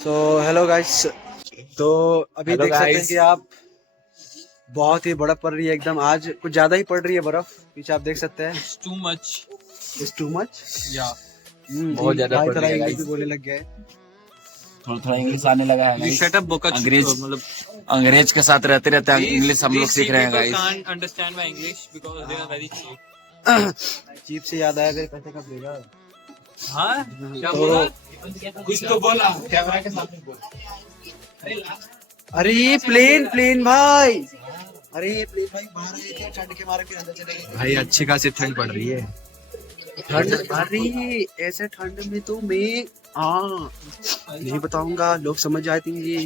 So hello guys, तो अभी देख सकते हैं कि आप बहुत ही बर्फ पड़ रही है एकदम। आज कुछ ज्यादा ही पड़ रही है बर्फ, पीछे आप देख सकते हैं। It's too much या बहुत ज्यादा पड़ रही है गाइस। बोलने लग गए, थोड़ा इंग्लिश आने लगा है। अंग्रेज मतलब अंग्रेज के साथ रहते रहते इंग्लिश हम लोग सीख रहे हैं guys. Understand my English because they are very cheap. Cheap से याद आया, फिर पैसे कब देगा? हाँ क्या बोला? कुछ तो बोला कैमरा के सामने बोला। अरे प्लेन भाई, अरे प्लेन भाई बाहर आए थे, ठंड के मारे फिर अंदर चले गए। भाई अच्छी खासी ठंड पड़ रही है। ठंड, अरे ऐसे ठंड में तो मैं नहीं बताऊंगा, लोग समझ जाएंगे।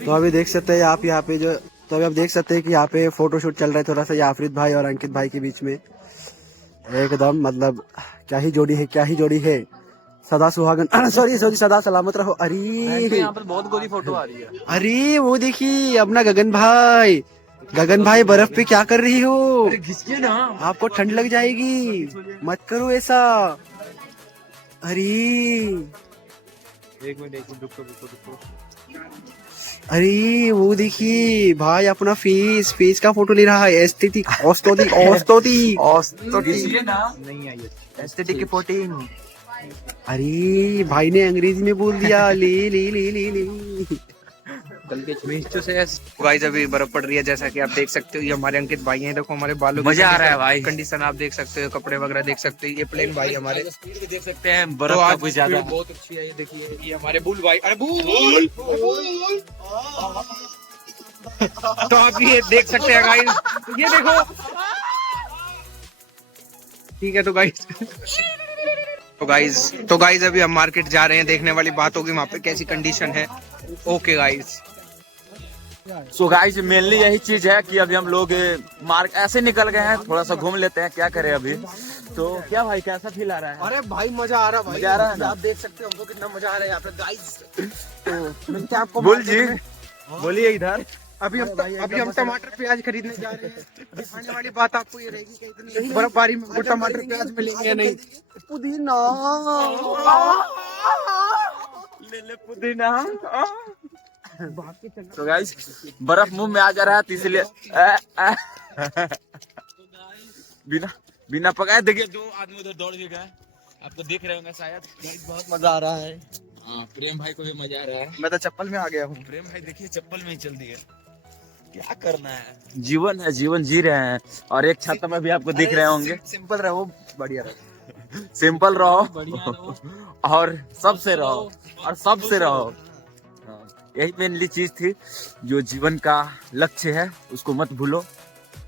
तो अभी देख सकते हैं आप यहाँ पे जो, तो अभी आप देख सकते हैं कि यहाँ पे फोटोशूट चल रहा है थोड़ा सा याफरीद भाई और अंकित भाई के बीच में। एकदम मतलब क्या ही जोड़ी है। सदा सुहागन सॉरी सदा सलामत रहो। अरे यहाँ पर बहुत गोरी फोटो आ रही है। अरे वो देखिए अपना गगन भाई बर्फ पे क्या कर रही हो? घिसके ना, आपको ठंड लग जाएगी, मत करो ऐसा। अरे एक मिनट रुको। अरे वो देखिए भाई अपना फेस का फोटो ले रहा है। एस्थेटिक ऑस्थेटिक नहीं आई एस्थेटिक की फोटो। अरे भाई ने अंग्रेजी में बोल दिया। ले गाइस अभी बर्फ पड़ रही है, जैसा कि आप देख सकते हो। ये हमारे अंकित भाई हैं, देखो हमारे बालों मजा आ रहा है भाई। कंडीशन आप देख सकते हो, कपड़े वगैरह देख सकते हो। ये प्लेन भाई हमारे देख सकते हैं बर्फ तो का आज कुछ ज्यादा बहुत अच्छी है। ये देखिए, ये हमारे बुल भाई। अरे बुल तो आप ये देख सकते हैं गाइस, ये देखो। ठीक है तो गाइस अभी हम मार्केट जा रहे हैं, देखने वाली बात होगी वहाँ पे कैसी कंडीशन है। Okay guys. So guys mainly यही चीज है कि अभी हम लोग मार्क ऐसे निकल गए हैं, थोड़ा सा घूम लेते हैं, क्या करें अभी। तो क्या भाई कैसा फील आ रहा है? अरे भाई मजा आ रहा है, मजा आ रहा है ना? आप देख सकते हो हमको कितना मजा आ रहा है यहाँ पे गाइस। तो मिलते हैं आपको बोल जी, बोलिए इधर। अभी हम टमाटर प्याज खरीदने जा रहे हैं। दिखाने वाली बात आपको ये रहेगी कि इतनी बर्फबारी में वो टमाटर प्याज मिलेंगे या नहीं। पुदीना ले पुदीना। तो गाइस बर्फ मुंह में आ जा रहा है, तो इसलिए बिना पकाए देखिए 2 आदमी उधर दौड़ के गए। आप तो देख रहे होंगे शायद। बहुत मजा आ रहा है। हाँ प्रेम भाई को भी मजा आ रहा है। मैं तो चप्पल में आ गया हूँ। प्रेम भाई देखिए चप्पल में ही चल दिए। क्या करना है, जीवन है, जीवन जी रहे हैं। और एक छाता में भी आपको दिख रहे होंगे। सिंपल रहो, बढ़िया रहो। सिंपल रहो और सबसे रहो। यही मेनली चीज थी, जो जीवन का लक्ष्य है उसको मत भूलो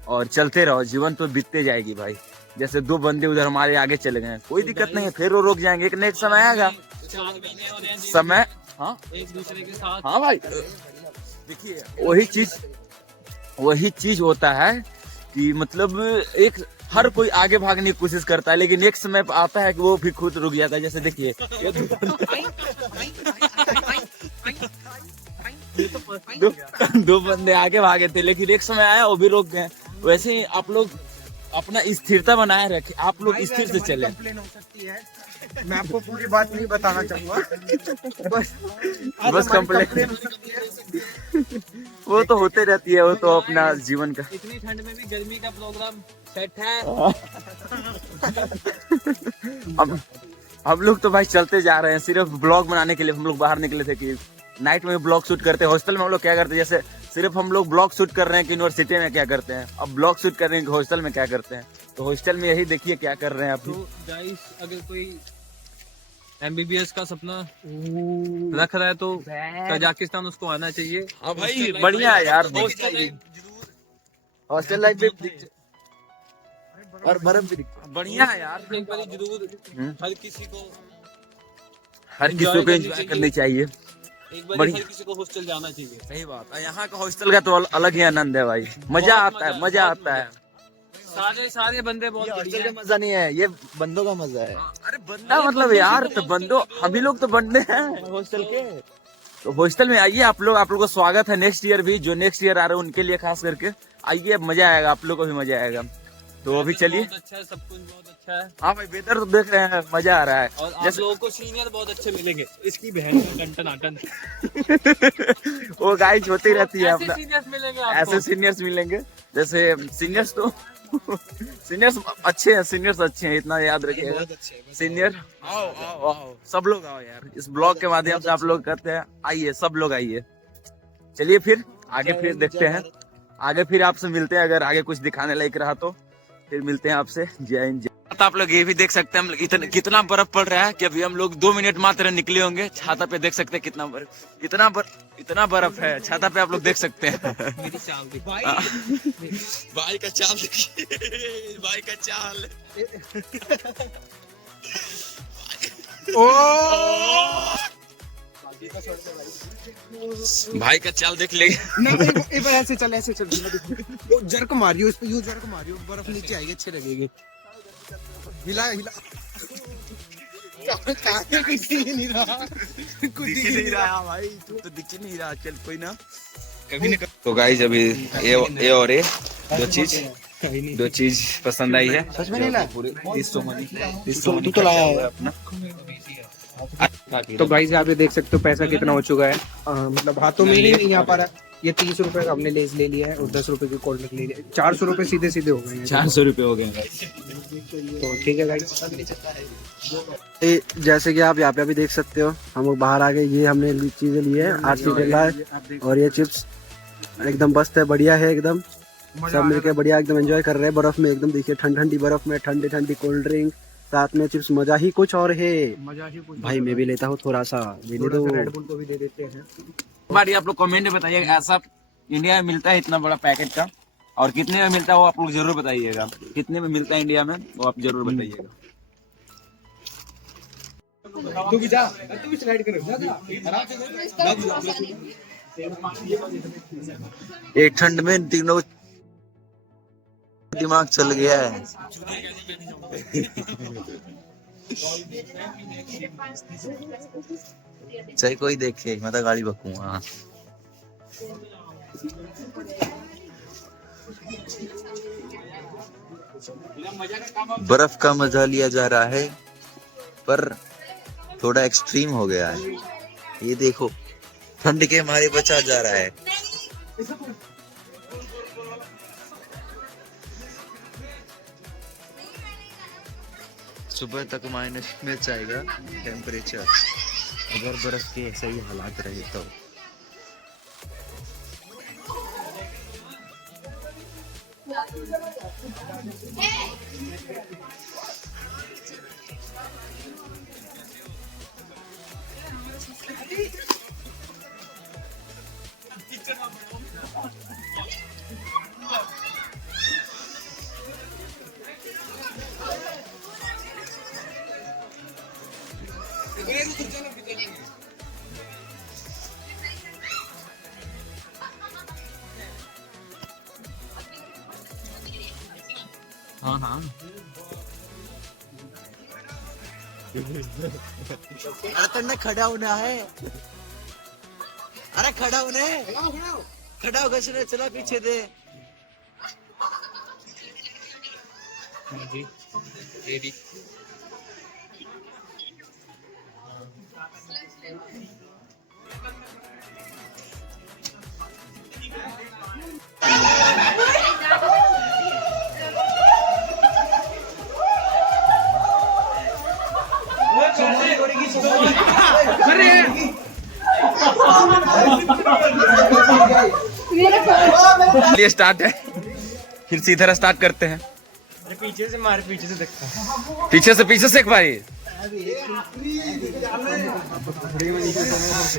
और चलते रहो। जीवन तो बीतते जाएगी भाई। जैसे 2 बंदे उधर हमारे आगे चले गए, कोई दिक्कत नहीं है, फिर वो रुक जाएंगे। एक न एक समय आएगा, समय हाँ एक दूसरे के साथ। हाँ भाई देखिए वही चीज होता है कि मतलब एक हर कोई आगे भागने की कोशिश करता है, लेकिन एक समय आता है कि वो भी खुद रुक जाता है। जैसे देखिए दो बंदे आगे भागे थे, लेकिन एक समय आया वो भी रुक गए। वैसे ही आप लोग अपना स्थिरता बनाए रखें, आप लोग स्थिर से चले। मैं आपको पूरी बात नहीं बताना चाहूंगा, बस कंप्लेन वो तो होते रहती है, वो तो अपना जीवन का। इतनी ठंड में भी गर्मी का प्रोग्राम सेट है। हम लोग तो भाई चलते जा रहे हैं, सिर्फ ब्लॉग बनाने के लिए हम लोग बाहर निकले थे कि नाइट में ब्लॉग शूट करते हैं। हॉस्टल में हम लोग क्या करते हैं, जैसे सिर्फ हम लोग ब्लॉग शूट कर रहे हैं कि यूनिवर्सिटी में क्या करते हैं, अब ब्लॉग शूट कर रहे हैं कि हॉस्टल में क्या करते हैं। तो हॉस्टल में यही देखिए क्या कर रहे हैं आप। तो गाइस अगर कोई MBBS का सपना रख रहा है तो कजाकिस्तान उसको आना चाहिए। हाँ भाई बढ़िया है यार, हॉस्टल लाइफ भी और बर्फ भी बढ़िया है यार। एक बार जरूर हर किसी को एंजॉय करनी चाहिए। एक बार हर किसी को हॉस्टल जाना चाहिए। सही बात है, यहाँ का हॉस्टल का तो अलग ही आनंद है भाई। मजा आता है। सारे बंदे बहुत हॉस्टल का मजा नहीं है, ये बंदों का मजा है। अरे बंदा मतलब यार, तो बंदो हम ही लोग तो बंदे हैं हॉस्टल के। तो हॉस्टल में आइए आप लोग को स्वागत है। नेक्स्ट ईयर भी जो नेक्स्ट ईयर आ रहे हैं उनके लिए खास करके आइए, मजा आएगा, आप लोग को भी मजा आएगा। तो अभी चलिए। बहुत अच्छा है, सब कुछ बहुत अच्छा है। हाँ भाई वेदर तो देख रहे हैं, मजा आ रहा है। और आप जैसे लोगों को सीनियर बहुत अच्छे मिलेंगे। इसकी बहन टन आटन वो गाइस होती रहती है ऐसे अपना, सीनियर्स मिलेंगे ऐसे आपको। सीनियर्स मिलेंगे। जैसे सीनियर्स तो सीनियर्स अच्छे हैं, सीनियर्स अच्छे हैं, इतना याद रखिएगा। सीनियर आओ आओ आओ, सब लोग आओ यार, इस ब्लॉग के माध्यम से आप लोग कहते हैं आइए, सब लोग आइए। चलिए फिर आगे फिर देखते हैं, आगे फिर आपसे मिलते हैं, अगर आगे कुछ दिखाने लायक रहा तो फिर मिलते हैं आपसे। जय हिंद। तो आप लोग ये भी देख सकते हैं हम लोग इतना कितना बर्फ पड़ रहा है कि अभी हम लोग 2 मिनट मात्र निकले होंगे। छाता पे देख सकते हैं कितना बर्फ, इतना बर्फ है छाता पे, आप लोग देख सकते हैं। मेरी चाल भी भाई का चाल देखिए, भाई का चाल। भाई का चाल देख ले। एक बार ऐसे चल, ऐसे चल। वो जर्क मारियो इस पे, यूं जर्क मारियो, बर्फ नीचे आएगी, अच्छे लगेगी। हिला हिला कुछ नहीं रहा, कुछ दिख नहीं रहा भाई, तू तो दिख नहीं रहा। चल कोई ना, कभी ना। तो गाइस अभी ये और ये दो चीज पसंद आई है। सच में नहीं ला? तू तो लाया है अपना। तो गाइस यहाँ पे देख सकते हो पैसा कितना हो चुका है। मतलब हाथों में ही नहीं आ पा रहा है। ये 30 रुपए का हमने लेस ले लिया है और 10 रुपए की कोल्ड ड्रिंक ले लिया है। 400 रुपए सीधे सीधे हो गए हैं। 400 रुपए हो गए गाइस। तो ठीक है गाइस। जैसे कि आप यहाँ पे अभी देख सकते हो, हम लोग बाहर आ गए। ये हमने चीजें ली है, आरसी केला है और ये चिप्स एकदम मस्त है, बढ़िया है एकदम। सब मिलके बढ़िया एकदम एंजॉय कर रहे हैं बर्फ में एकदम। देखिए ठंडी बर्फ में ठंडी ठंडी कोल्ड ड्रिंक, साथ में चिप्स, मजा ही कुछ और है। मजा ही कुछ। भाई मैं भी लेता हूँ थोड़ा सा, रेड बुल को भी दे देते हैं। बारी आप लोग कमेंट में बताइए, ऐसा इंडिया में मिलता है इतना बड़ा पैकेट का, और कितने में मिलता है वो आप लोग जरूर बताइएगा। कितने में मिलता है इंडिया में वो आप जरूर बताइएगा। तू भी जा, तू भी स्लाइड कर, आराम से। एक ठंड में तीनों दिमाग चल गया है। चाहे कोई देखे, मैं तो गाड़ी बकूंगा। बर्फ का मजा लिया जा रहा है, पर थोड़ा एक्सट्रीम हो गया है। ये देखो ठंड के मारे बचा जा रहा है। सुबह तक माइनस में जाएगा टेम्परेचर, अगर बर्फ के ऐसे ही हालात रहे तो। हाँ हाँ अरे तन्ने खड़ा होना है, अरे खड़ा होना है, खड़ा होकर चला पीछे दे। ये स्टार्ट है, फिर से इधर स्टार्ट करते हैं। पीछे से मार, पीछे से देखता है, पीछे से एक बारी।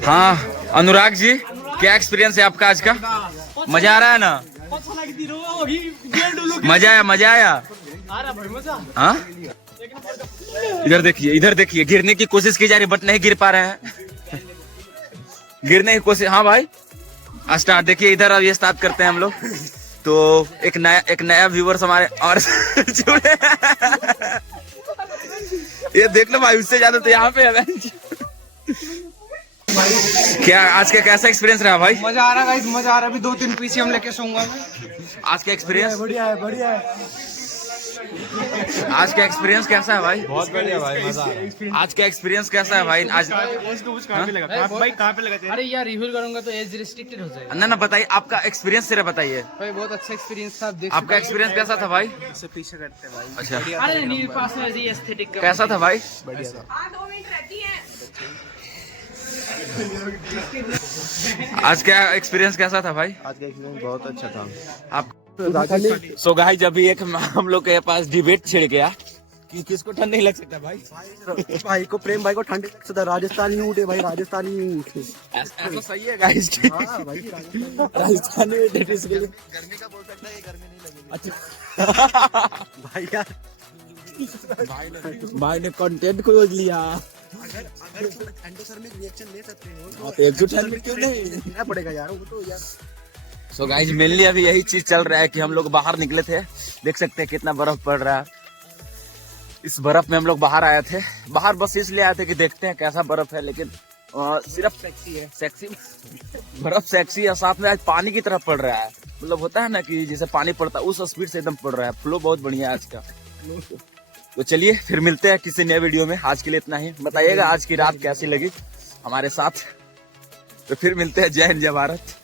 हाँ अनुराग जी, क्या एक्सपीरियंस है आपका आज का? मजा आ रहा है ना? मजा आया हाँ? इधर देखिए गिरने की कोशिश की जा रही, बट नहीं गिर पा रहे हैं। गिरने की कोशिश, हाँ भाई स्टार्ट। देखिए इधर अब ये स्टार्ट करते हैं हम लोग। तो एक नया व्यूवर्स हमारे और जुड़े। ये देख लो भाई, उससे ज्यादा तो यहाँ पे है। क्या आज का कैसा एक्सपीरियंस रहा भाई? मजा आ रहा है, मजा आ रहा है। अभी 2-3 पीस हम लेके सोऊंगा मैं। आज का एक्सपीरियंस बढ़िया है। आज का एक्सपीरियंस कैसा है भाई? बहुत बढ़िया भाई, मजा आ रहा है। आज का एक्सपीरियंस कैसा है भाई? आज कहाँ पे लगा भाई, कहाँ पे लगा थे? अरे यार रिव्यू करूंगा तो एज रिस्ट्रिक्टेड हो जाएगा। ना बताइए आपका एक्सपीरियंस सिर्फ बताइए। भाई बहुत अच्छा एक्सपीरियंस था, आप देख आपका एक्सपीरियंस कैसा था भाई? इससे पीछे करते हैं भाई। अच्छा, अरे नहीं पास में ऐसी एस्थेटिक कैसा था भाई? बढ़िया था। आज का एक्सपीरियंस कैसा था भाई? आज का एक्सपीरियंस बहुत अच्छा था। आप सो गाइस जब भी एक हम लोग के पास डिबेट छिड़ गया कि किसको ठंड नहीं लग सकता भाई। भाई को प्रेम भाई को ठंड लग सकता है, राजस्थानी ऊँट है भाई, राजस्थानी ऊँट। ऐसा सही है गाइस की हाँ भाई राजस्थानी में डेटिस के लिए गर्मी का बोल सकता है, ये गर्मी नहीं लगेगी। अच्छा भाई यार भाई ने कंटेंट खोज लिया। अगर ठंडे सर में रिएक्शन ले सकते हो तो एकजुट ठंड में क्यों नहीं? लेना पड़ेगा यार वो तो यार। सो गाइस मेनली अभी यही चीज चल रहा है कि हम लोग बाहर निकले थे, देख सकते हैं कितना बर्फ पड़ रहा है। इस बर्फ में हम लोग बाहर आए थे, बाहर बस इसलिए आए थे कि देखते हैं कैसा बर्फ है, लेकिन सिर्फ सेक्सी है, सेक्सी बर्फ सेक्सी है, साथ में आज पानी की तरफ पड़ रहा है। मतलब होता है ना कि जैसे पानी पड़ता है उस स्पीड से एकदम पड़ रहा है। फ्लो बहुत बढ़िया है आज का। तो चलिए फिर मिलते हैं किसी नए वीडियो में। आज के लिए इतना ही। बताइएगा आज की रात कैसी लगी हमारे साथ। तो फिर मिलते हैं। जय हिंद जय भारत।